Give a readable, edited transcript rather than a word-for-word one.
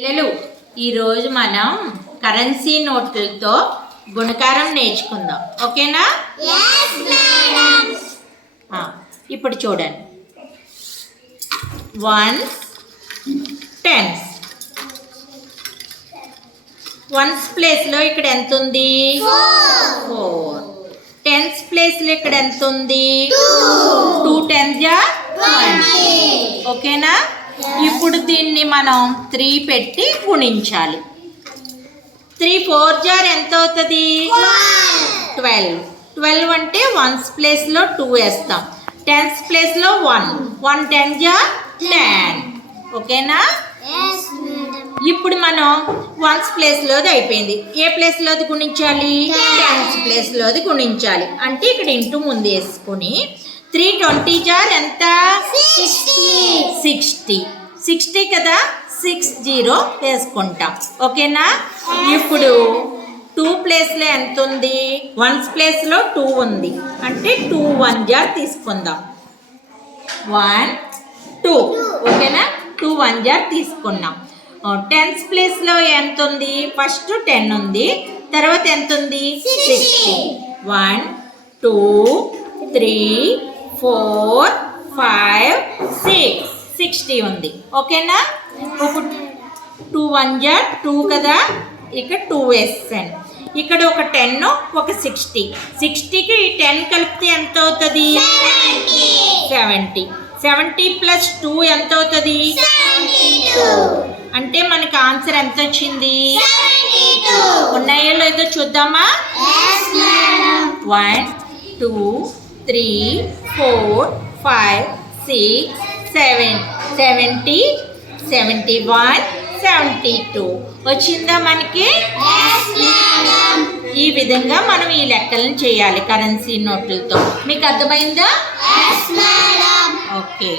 పిల్లలు ఈరోజు మనం కరెన్సీ నోట్లతో గుణకారం నేర్చుకుందాం. ఓకేనా? ఇప్పుడు చూడండి, 1 10 వన్స్ ప్లేస్లో ఇక్కడ ఎంత ఉంది? 4. టెన్స్ ప్లేస్లో ఇక్కడ ఎంత ఉంది? 2 10 20. ఓకేనా? ఇప్పుడు దీన్ని మనం 3 పెట్టి గుణించాలి. 3 4 ఎంత అవుతుంది? 12. 12 అంటే వన్స్ ప్లేస్లో 2 వేస్తాం, టెన్స్ ప్లేస్లో 1. 1 10 10. ఓకేనా? ఇప్పుడు మనం వన్స్ ప్లేస్లోది అయిపోయింది. ఏ ప్లేస్లోది గుణించాలి? టెన్స్ ప్లేస్లోది గుణించాలి. అంటే ఇక్కడ ఇంటూ ముందు వేసుకుని 3 20 ఎంత? 60. 60 కదా, 60 వేసుకుంటాం. ఓకేనా? ఇప్పుడు 2 ప్లేస్లో ఎంత ఉంది? వన్స్ ప్లేస్లో 2 ఉంది, అంటే 2 1 తీసుకుందాం. 1 2. ఓకేనా? 2 1 తీసుకున్నాం. టెన్స్ ప్లేస్లో ఎంత ఉంది? ఫస్ట్ 10 ఉంది, తర్వాత ఎంత ఉంది? 60. 1 2 3 4 5 6 60 ఉంది. ఓకేనా? ఇప్పుడు 2 1 2 కదా, ఇక్కడ 2 వేసాను. ఇక్కడ ఒక 10 ఒక 60. 60కి 10 కలిపితే ఎంత అవుతుంది? 70. 70 ప్లస్ 2 ఎంత అవుతుంది? 72. అంటే మనకి ఆన్సర్ ఎంత వచ్చింది? 72. ఉన్నాయో లేదో చూద్దామా? 1 2 3 4 5 6 7 70 71 72 వచ్చిందా మనకి? ఈ విధంగా మనం ఈ లెక్కలను చేయాలి కరెన్సీ నోట్లతో. మీకు అర్థమైందా? ఓకే.